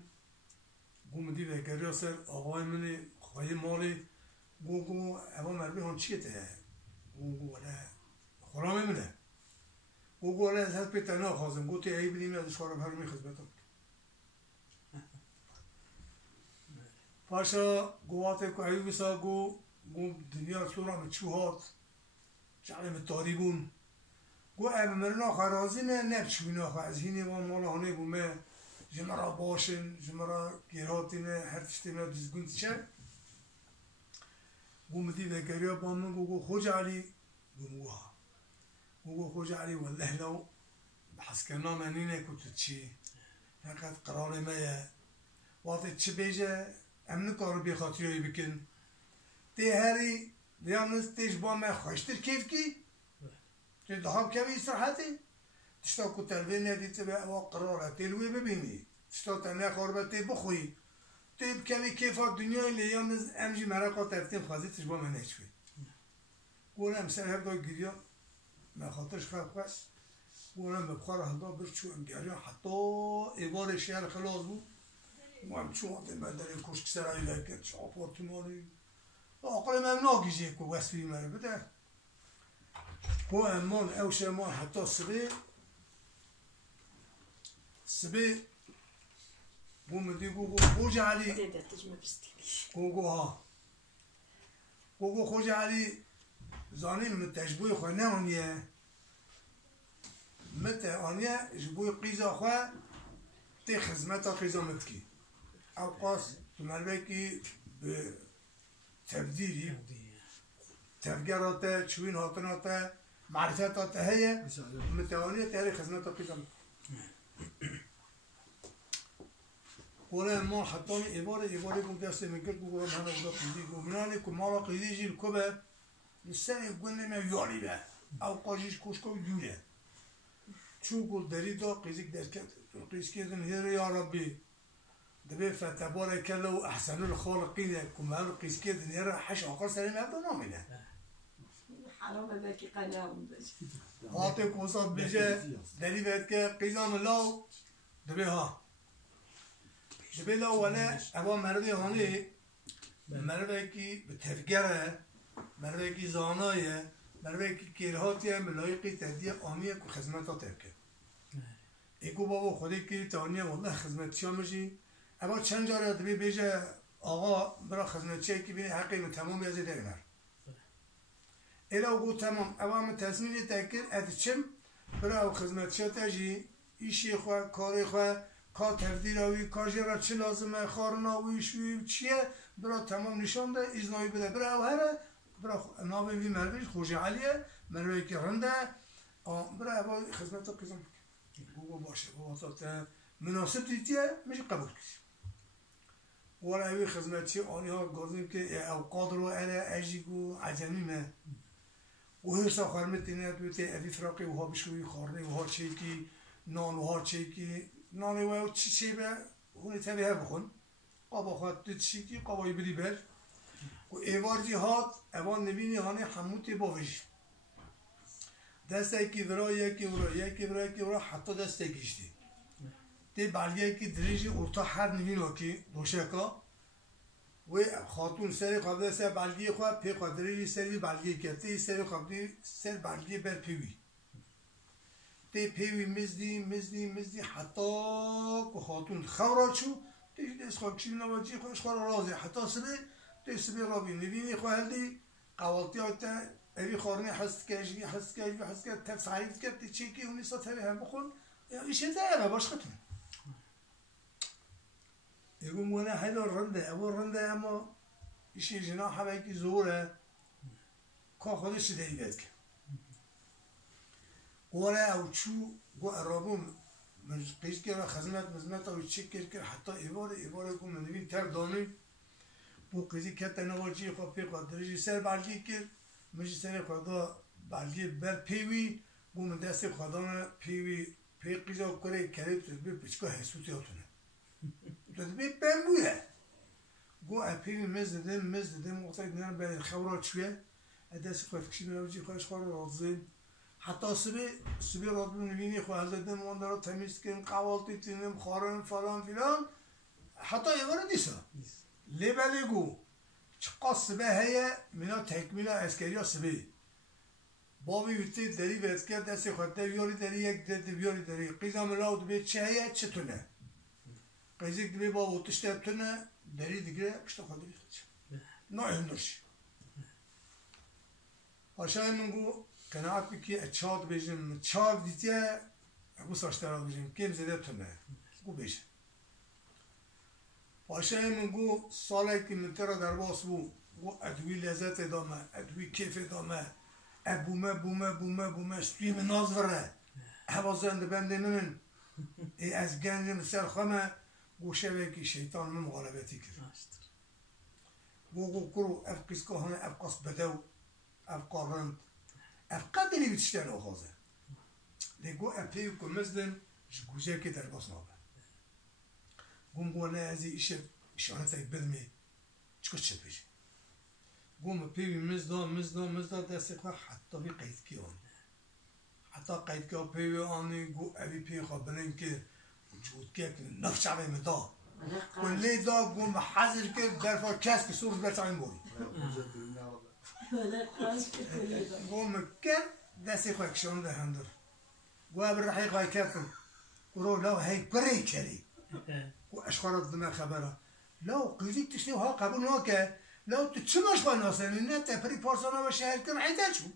گم دی به گریا سر آقای من خواهی مالی گو اوا مربی هون چیه ته گو ولی خورامه منه گو ولی از هست پیتا نخوازم گو تی ای بدیم ازش خورم هر می خدمتم پاشا گواتی که ایو بسا گو دنیا سورا چوهات جعلم تاریبون گو ام مرنا خرازی نه نبچوینا خو از هینی و مالا هنه بومه جمرا باشن جمرا گیراتینه هر تشتینا دزگون چه گو مدی به گریا بامن گو خوج علی گو خوج علی والله لو بحسکرنا منینه کتو چی فقط قرار مایه وقتی چه بیجه امن کارو بی خاطری بکن تی هری بیانست تیش با من خوشتر کیف کی تی دهام کمی استراحتی تشتا که تلوی ندیده به اوا قراره تلوی ببینی تشتا تنه خاربه تی بخوی تی کمی کیفات دنیای لیانز امجی مرقا تفتیم خوازی تیش با من نشوی گولم سر هر دای گریا من خاطرش خواهد خواست گولم ببخار هنگاه برچو امگریان حتی ایوار شهر خلاص بود مهم چون آدم بداره کشک سرایی لکت چه آپارتمانی آقای من ناگیجه که وصفی مره بده و امان اوش امان حتی سبی بومدی گو خوج علی گو خوج علی زانیم متجبوی خواه نه آنیه مت آنیه جبوی قیزا خواه تی خزمتا قیزا متکی او قاس تمربه کی به تبدیلی تفجيراته شوين هاتناته معرفتاته هي متوانية تاريخ خزناته قدام ولا ما حطاني إبارة كم جالس مكر كوكو هذا وده قدي كومناني كمارا قدي جيل كوبا السنة يقولنا ما يالي به أو قاجيش كوشكو يجوله شو قول دريدا قيزك دركت قيز كذا هير يا ربي دبي فتبارك الله أحسن الخالقين كم هذا قيز كذا هير حش آخر سلام هذا نامينه حرام دقیقا نمونده هاته کوسات بجه دلی بید که قیزام الله دبی ها دبی لا ولی اما مروی هانی مروی کی به تفگره مروی کی زانایه مروی کی کیرهاتیه ملایقی تهدیه آمیه که خدمت ها ترکه ایگو بابا خودی که تانیه والله خدمتچی ها میشی اما چند جاره دبی بجه آقا برا خدمتچی که بینی حقی من تمام یازی دقیقه ایلا گو تمام اما من تصمیمی تکر ادچم برای خدمتچی تجی ایشی خواه کاری خواه کار تفدیر آوی کار جرا چه لازمه خارناوی شوی چیه برای تمام نشان ده ایزناوی بده برای او هره برای ناوی وی مرویش خوشی علیه مروی که رنده برای او خدمت قیزم گو باشه گو مناسب دیتیه میشه قبول کشی ولی اوی خدمتچی آنی ها گازیم که اوقات رو اله اجیگو عجمیمه و هرسا خرمت اینه توی اوی فراقی وها بشوی خارنه وها چیکی نان وها چیکی نان وها چی به اونی تبی هر بخون قابا خواهد دید چیکی قابایی بری بر و ایوار جهات اوان نبینی هانه حموتی باوش دسته کی برا یکی برا حتی دسته کشتی دی بلگه کی دریجی ارتا هر نبینو کی دوشکا و خاتون سری خوابده سر بلگی خواب پی خودری سری بلگی کرده سری خوابده سر بلگی بر پیوی تی پیوی مزدی حتی که خاتون خورا چو تی دست خواب کشی نواجی خوش خورا رازه حتی سبی رابی نبینی خواه دی قوالتی ها تا اوی خورنی حست کشی تفسعید کرد تی چی که اونی سا تبی هم بخون ایشه تا باش خطون یکو مونه هیدا رنده اما ایشی جناح همه زوره که خودش دیگه که وره او چو گو عرابون من قیش که خدمت او چک کرد حتی ایواره که من نبین تر دانی بو قیزی که تنواجی خواه پی خواه درجی سر بلگی کرد مجی سر خدا بلگی بر پیوی بو من دست خدا پیوی پی قیزا کره کرد بی پچکا حسوتی هاتونه بی بمبویه گو اپیوی مزددم وقتی دیدن به خورات شویه دست خواهد کشی نواجی خواهش خواه رازه حتی سبی راد بینی خواهد دادم اون دارو تمیز کنم قوالتی تینم خارن فلان فیلان حتی یه باره نیسا لیبلی گو چقا سبه هیه مینا تکمیل اسکری ها سبه بابی ویتی داری وید کرد دستی خواهد بیاری داری یک بیاری داری قیزم لاود بید چه هیه چه تونه قیزیک دبی با وطشته تونه داری دیگه کشتا خواهد داری خودش نه اندرش آشای من گو قناعت بکی اچاد بیجم چاد دیتیه گو ساشترال بیجم کم زده تونه گو بیجم آشای من گو ساله که منتر در باس بو گو ادوی لذت ادامه ادوی کیف ادامه بومه سویم ناز وره حوازنده بنده من ای از گنجم سرخمه گو شوه که شیطان من مغالبتی کرد گو کرو اف قیسکاهانه اف قاس بدو اف قارند اف قدری بیتشتر آخازه لگو اپیو که مزدن جگوزه که در باس نابه گو نه ازی ایشه اشارت ای بدمی چکت شد بیشه گو اپیو مزدا دست خواه حتی بی قید که آن حتی قید که اپیو آنی گو اوی پی خواه بلن که وجود که نفس عمه مدا کلی دا گم حضر که درفا کس که سورس برسعین بوری گم کن دستی خواه کشان ده هندر گو اب رحی خواه کردن گرو لو هی پری کری گو اشخارات دمه خبره لو قیزیک تشتی ها قبول ها که لو تو چه باش با ناسنی نه تپری پارسانا و شهر کن حیده چون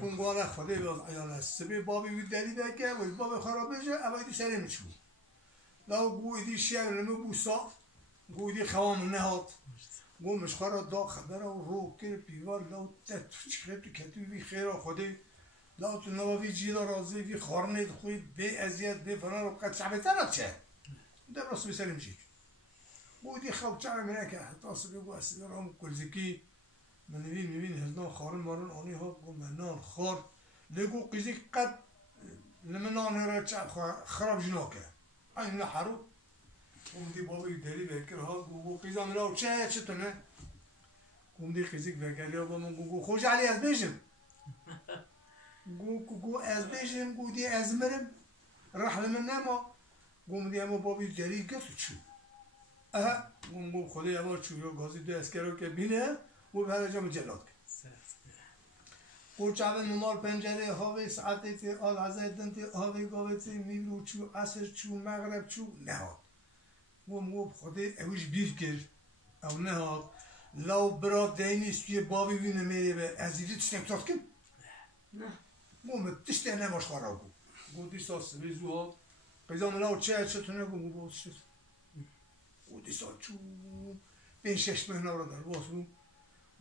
کنگانه خوده بیاد ایانه سبی بابی وی دلی بکه و بابی خراب بشه اولی دی سری میچون لو گوی دی شهر نمو بوسا گوی دی خوام نهاد گو مشخارا دا خبره و رو کر پیوار لو چخیر تو کتوی وی خیره خوده لو تو نواوی جیدا رازی وی خارنه خوی بی ازیاد بی فنان رو قد شعبه ترد چه در راست بسری میشه گوی دی خواب چه میره که حتی سبی گو اصلی رام کلزکی من میبین هزنان خارن مارن آنی ها گو منان خار لگو قیزی قد لمنان هره چه خراب جناکه این نحرو اون دی بابی داری بکر ها گو قیزا ملاو چه تونه گم دی قیزیک وگریا با من گو خوش علی از بیشم گو از بیشم گو دی از مرم رحل من نما گم دی اما بابی دری گفت چو گم خدا اما چو یا گازی دو اسکرو که بینه و به هر جام جلاد کرد گو چاون ممال پنجره هاوی ساعتی تی آل عزیدن تی هاوی گاوی تی میرو چو عصر چو مغرب چو نهاد گم خدا اویش بیر کرد او نهاد لو برا دینی استوی بابی بینه میره به ازیدی تشتن کتاد کن؟ نه گم تشتن نماش خارا گو دیسا سوی زوها قیزام لو چتونه گم گو تشت گو دیسا چو بین 6 مهنه را در باسو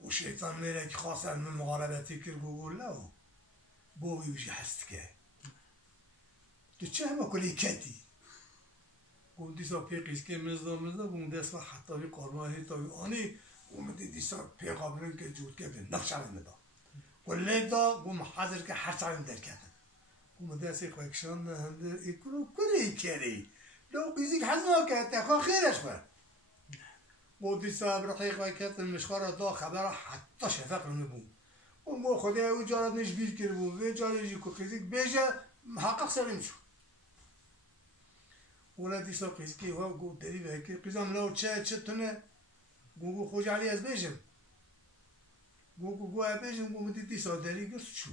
و شیطان میره که خواستن من مقاربتی کرد گو لو بابی بشی هست که تو چه همه کلی کتی گو دیسا پیقیز که مزدا گم دست و حتی قرمه تاوی آنی گم دیسا پیقابلن که جود که بین نقش عمل مدا کلی دا گم حاضر که هر چایم در کتن گم دست اکوکشان نهنده ایکرو کلی کری لو قیزی که حزنا کرد خواه خیرش خود گو دیسا برقیق و کتن مشخار دا خبر حتی شفق نبون گم خودی او جارت نش بیر کرد بود و جارت جی که قیزی بیجه محقق سریم شو اولا دیسا قیزی ها گو دری بکی قیزام لو چه تونه گو خوش علی از بیجم گو بیجم گو مدی دیسا دری گرد چو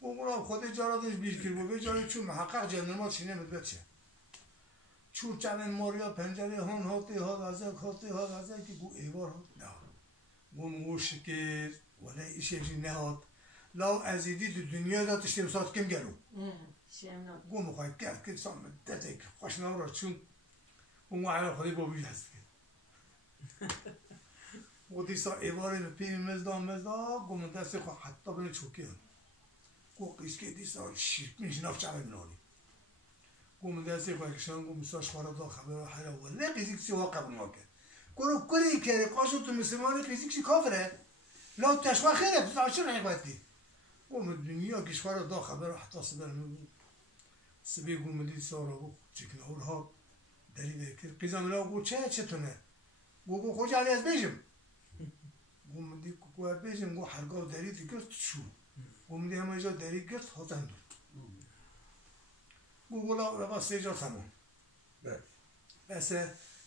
گو خود جاراتش بیر کرد بود جارت چو محقق جنرمات شینه مدبت چه چو چمن ماریا پنجره هان هاتی ها غزک که گو ایوار ها نه گو موش کرد ولی ایشی نهاد لو ازیدی دو دنیا دا تشتیم ساعت کم گلو گو مخواه کرد که سامن دته که خوش نورا چون گو علا خودی بابی هست که گو دیسا ایواری به پیوی مزدا گو من دستی خواه حتی بینه چوکی هم گو قیس که دیسا شیرک میشه ناف چمن منانی گو من دستی خواه کشان گو مساش خواه دا خبر حالا ولی قیزی کسی ها قبل ناکه گو رو کلی که قاشو تو مسلمانی قیزی کسی کافره لو تشخواه خیره بسا چه رحی باید که گو من دنیا کشور دا خبر حتی سبر نبود سبی گو من دیسا را گو چکن اولها دری بکر قیزام لو گو چه تونه گو خوش علی از بیشم گو من دی گو بیشم گو حرگاه دری تکرد چو گو من دی همه جا دری کرد هاتن دو گو لو 3 جا تمام بس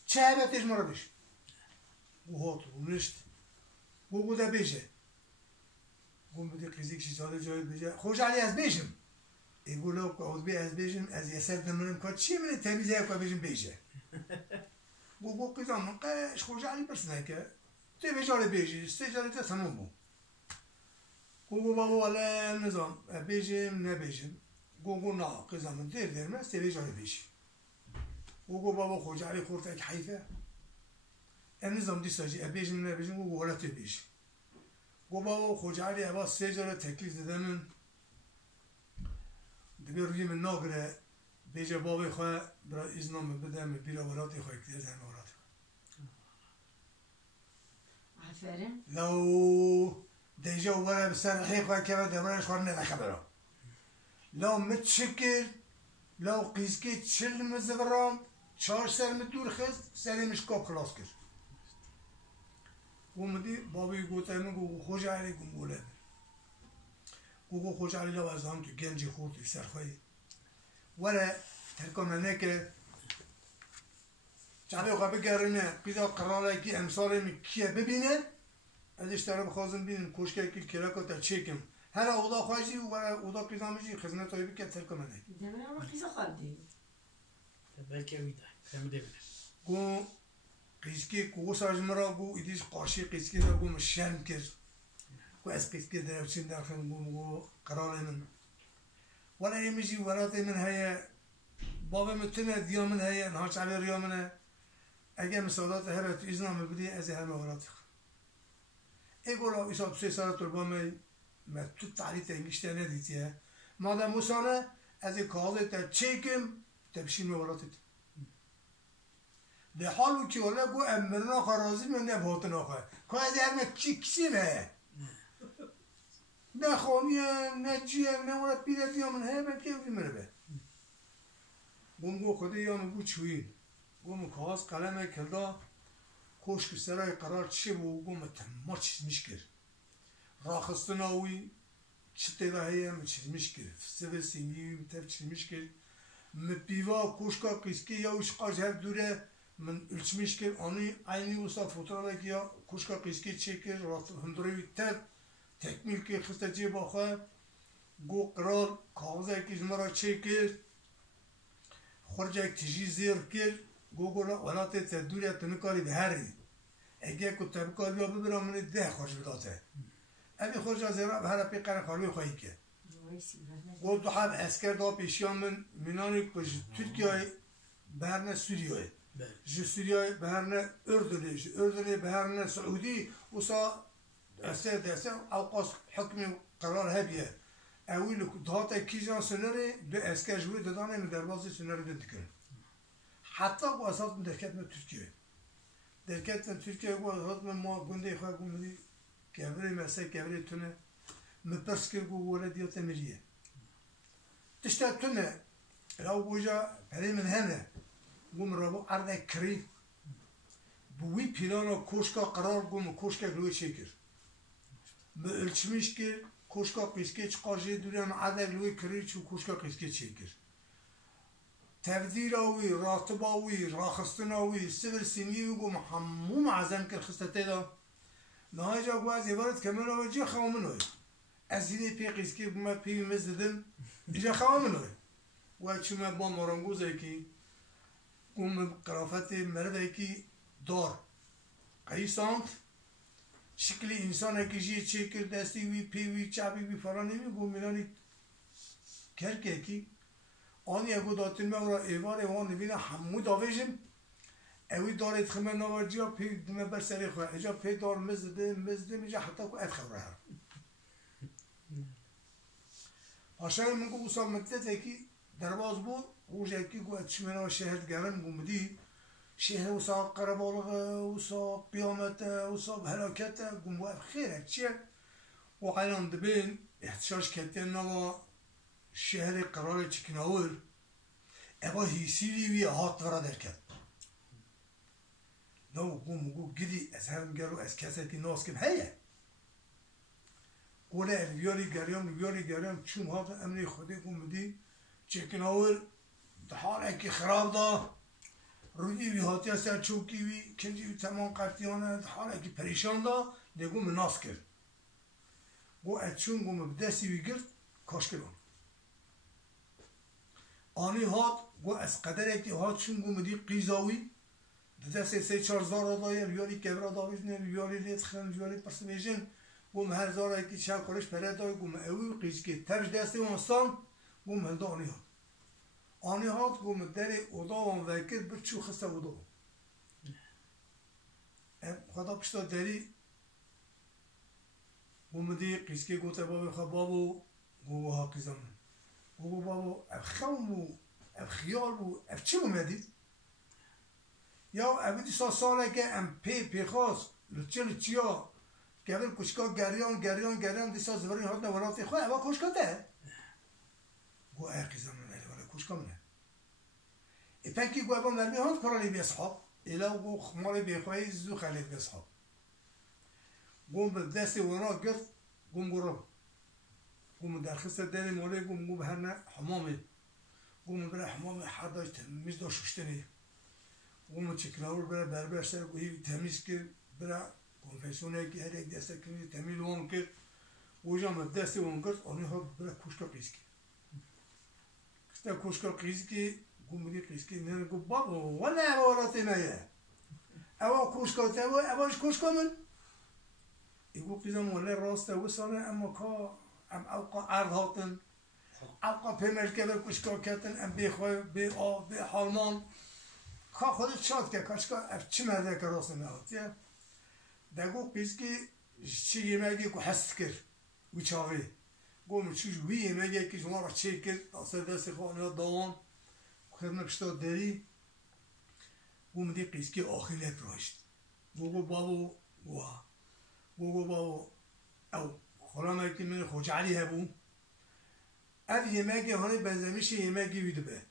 چه هبتش مرا بیش گو هات گو نشت گو دا بیشه گو من دی قیزی کشی ساله جای بیشه خوش علی از بیشم ایگو لو که از بی از بیشم از یه سر دمرم که چی منه تمیزه که بیشم بیشه گو قیزام قش خوش علی برسنه که تی بیجاره بیشی 3 جاره تا تمام بود گو بابا ولی نظام بیشم نبیشم گو نه قیزام دیر مست تی بیجاره بیشی گو بابا خوش علی خورده که حیفه نظام دیساجی بیشم نبیشم گو ولی تی بیشی گو بابا خوش علی اوا 3 جاره تکلیف دادن دبی روی من ناگره بیجه بابی خواه برای ازنام بدم بیرا ولاتی خواه اکتیه زن ولاتی آفرین لو دیجا وره بسر حی خواه که دورش خواه نه خبره لو متشکر لو قیزکی 40 مزوران 4 سر دور خست سری مشکاب خلاص کرد گومدی بابی گوته من گو خوش علی گم گوله گو خوش علی لو از هم تو گنجی خورد سرخواهی ولی ترکانه که چهبه خواه بگرنه قیدا قراره که امثال کیه ببینه ازش طرف خوازم بینم کشکه که کلاکا تا چکم هر اوضا خواهشی و اوضا قیدا میشی خزنه تایی بکر ترکانه دمه اما قیزا خواب دی بلکه اویده خیمه بینه گو قیزکی گو ساج مرا گو ایدیش قاشی قیزکی را گو مشن کرد گو از قیزکی در چین در خیلی گو قراره من ولی ایمیجی وراتی من هیا بابا متنه دیا من هیا نها چعبه ریا منه اگه مسادات هر تو ازنامه بدی از همه وراتی خواهد ایگو را ایسا 3 ساعت طربامه ما تو تعلیت انگشته ندیتیه مادم موسانه از این کاغذ تا چیکم تبشین وراتی به حالو که ولی گو امرنا خرازی من نبهاتنا خواهد که از هرمه کسی نه نه خانیه نه جیه نه ورد بیرد یا من همه که اوی مره به گو خودی یا من گو چوین گو من کاغذ قلمه کلدا کوشک سرای قرار چی بو گم ما چیز میشکر راخستناوی چطور هیم چیز میشکر سوی سینگی متف چیز میشکر مپیوا کوشکا قیسکی یا وش قاج هر دوره من ölçmüş ki onu aynı usta fotoğrafı ya kuşka kıski çekir hındırı ter tekmil ki kıstacı bakar go kral kağıza ki zmara çekir خرجك تجي زير كير جوجل ولا تدوري تنكاري بهاري اجي كنت بقول يا ببرا من الده خرج بلاته ابي خرج زيرا بهارا بيقرا خاربي خويك قلت حاب اسكر دا بيشيان من منانيك بج تركيا بهرنا سوريا جو سوريا بهرنا اردني بهرنا سعودي وصا اسد اوقاس حكمي قرار هبيه اویل دهات کیجان سنری دو اسکر جوی دادن می دربازی سنری دادکن حتی با اساس من درکت من ترکیه با اساس من ما گنده خواه گومدی گوری مسیح گوری تونه مپرس کر گو ولدیات مریه تشتا تونه راو بوجا پری من هنه گوم رابو عرده کری بوی پیلانا کوشکا قرار گوم کوشکا گلوی چکر به ölçmüş ki koşka kıske çıkacı duran adegluy kırır çu koşka kıske çekir. Tevdiravi, ratibavi, rakhistinavi, sivir sinivi gum hammum azam kır xistete da. Nahaja guaz ibaret kemen avcı xawamin oy. Azini pe kıske buma pe mezdim. İja xawamin oy. Ve çuma ba marangoz ki gum qrafati merde ki dar. Qaysant شکلی انسان کیجی چیکر دستی وی پیوی چابی وی فرانی می گو میلانی کرکه کی آنی اگو داتن مورا ایوار وان نبینه همو داویجم اوی دارید خمه نوارجی ها پی دمه بر سری خواه اجا پی دار مزده میجا حتی که اد خواه هم پاشای من گو بسا مدت اکی درباز بود روز اکی گو اتشمنا شهد گرم گو مدی شهر وصا قربالغه وصا قيامته وصا هلاكته قموا بخير هالشيء وعلان دبين احتشاش كتن نوا شهر قرار تشكناور ابا هيسيري وي هات ورا دركت لو قوم قدي ازهم قالوا از كاساتي ناس كم هيا قولا الفيوري قريان شوم هذا امني خدي قوم دي تشكناور دحال اكي خراب ده روی وی هاتی سر چوکی وی کنجی وی تمام قرطیانه حالا که پریشان دا دیگو مناس کرد گو اتشون گو مبدسی وی گرد کاش کرد آنی هات گو از قدر اکی هات چون گو مدی قیزاوی دسته سه چار زار دایه ریالی کبرا داویز نه ریالی لیت خن ریالی پرس بیجن گو هر زار اکی چند کارش پره دای گو اوی قیز که ترش دسته اونستان گو ملده آنی هات آنی هات گوم دری اوداوان وکر بر چو خسته اوداو خدا پشتا دری گوم دی قیسکی گوته بابی خواه بابو گوه ها قیزم گوه بابو اف خوم بو اف خیال بو اف چی اومدید یا اویدی ساله که ام پی خواست لچیا گبر کشکا گریان دیسا زبرین هات نوراتی خواه اوا کشکا ده گوه ای قیزم كامله إباكي قوابا مرمي هون كرالي بيصحاب إلا وقو خمالي بيخوي زو خالد بيصحاب قوم بداسي وراه قرد قوم قرب قوم درخصة داري مولي قوم بهرنا حمامي قوم بلا حمامي حدا تميز دا شوشتني قوم تشكلاور بلا بربر سر قوي تميز كر بلا كونفسيوني كي هريك داستا كمي تميل وان كر وجا مداسي وان قرد أني هاد بلا كوشكا قيسكي تا کوشکا قیزکی گومدی قیزکی نه گو بابا ولا وراتي مايا اوا کوشکا تا اواش کوشکا من يقول قيزم ولا راسته وصلنا اما كا ام اوقا عرض هاتن اوقا پیمل که کوشکا کتن ام بخوای به آب به حالمان کا خودت شاد که کاشکا اف چی مرده که راست نهاتیه دگو قیزکی چی یمگی کو حس کر و چاوی قوم چیز ویه میگه که شما را چه کرد اصلا دست خانه دوام خدمت پشتا داری قوم دی قیسکی آخیلت راشت گوگو بابو او خلامه که من خوش علی هبو اف یمگه هانی بزمیش یمگه ویده به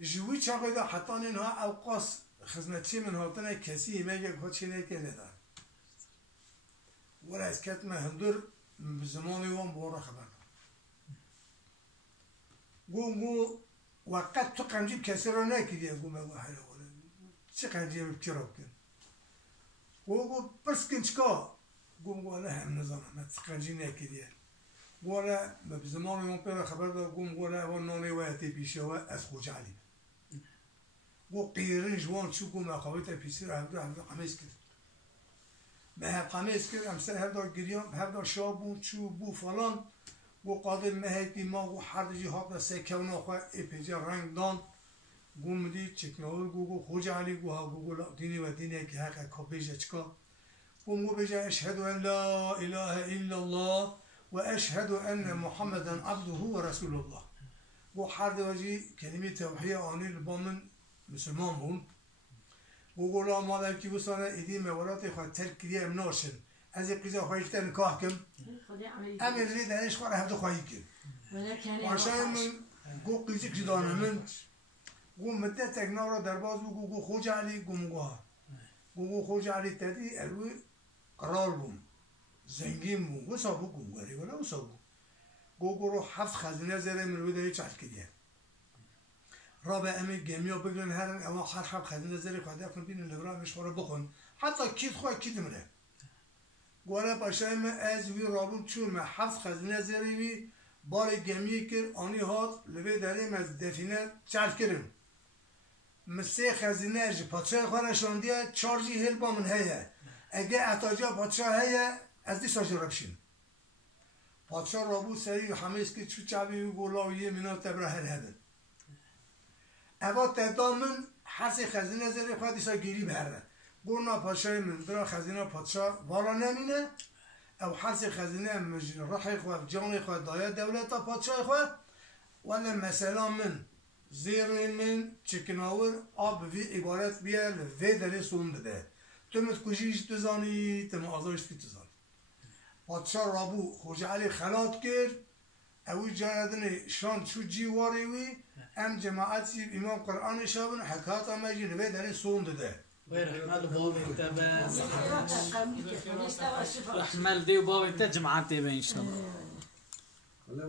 جوی چاقه دا حتی اینها اوقاس خزمتچی من هاتنه کسی میگه که چی نکنه ندار ولی از کت من هندر زمانی وان بورا خبر گو وقت تو قنجیب کسی رو نکردی گو مگو حالا چه قنجیب بکراب کن گو برس کن چکا گو ولی هم نظامه من قنجی نکردی ولی بزمانی وان پیدا خبر دار گو ولی وان نانی ویتی پیشه و از خوج علی گو قیرن جوان چو گو مقاویت پیسی رو هفته قمیز کرد به هر قمیز کرد همسر هر دار گریان هر دار شاب بود چو بو فلان گو قادر مهدی ما گو هر جی ها به سکون آخوا اپیجا رنگ دان گو مدی چکناور گو خوج علی گو ها گو دینی و دینی که حق کابیجا چکا گو بجا اشهد ان لا اله الا الله و اشهد ان محمدا عبده و رسول الله گو هر دوجی کلمه توحید آنی لبامن مسلمان بون گو لا مادر کی بسانه ایدی مولات خواهد ترک کریه امناشن از این قیزه خواهیش تر نکاح کم امیر رید هنش خواه هفته خواهی کن ماشای من گو قیزه کشیدانه من گو مدت تکناو را درباز گو خوج علی گو مگوها گو خوج علی تدی الوی قرار بون زنگین بون گو سابو گو گری ولی او سابو گو رو هفت خزینه زره مروی داری چهل کریه رابع امی گمیا بگرن هرن اما هر خب خزینه زری خواهد افن بین لبرا مشواره بخون حتی کید خواه کید منه گوله پاشای من از وی رابون چون من هفت خزینه زری وی بار گمی کر آنی هات لبه داریم از دفینه چل کرم مسه خزینه جی پادشای خواه نشاندیه چارجی هل با من هیه اگه احتاجا پادشاه هیه از دی ساجه ربشین پادشاه رابون سری همه اسکی چو چاوی و گولاویه منو تبره هر هدن اوا تدام من هر سی خزینه زری خواهد ایسا گیری بهره گونا پادشای من برا خزینه پادشاه والا نمینه او هر سی خزینه رحی خواه جانی خواه دایه دولتا پادشای خواه ولی مثلا من زیر من چکناور آب وی عبارت بیه لوی دلی سون بده تو مت کجیش تزانی تم آزایش کی تزانی پادشاه رابو خوج علی خلات کرد اوی جاندن شان چو جیواری وی ام جماعتی امام قرآن شابن حکات آمجی لوی دلی سون ده رحمل بابي انت بس رحمل دي وبابي انت جمعتي ان شاء الله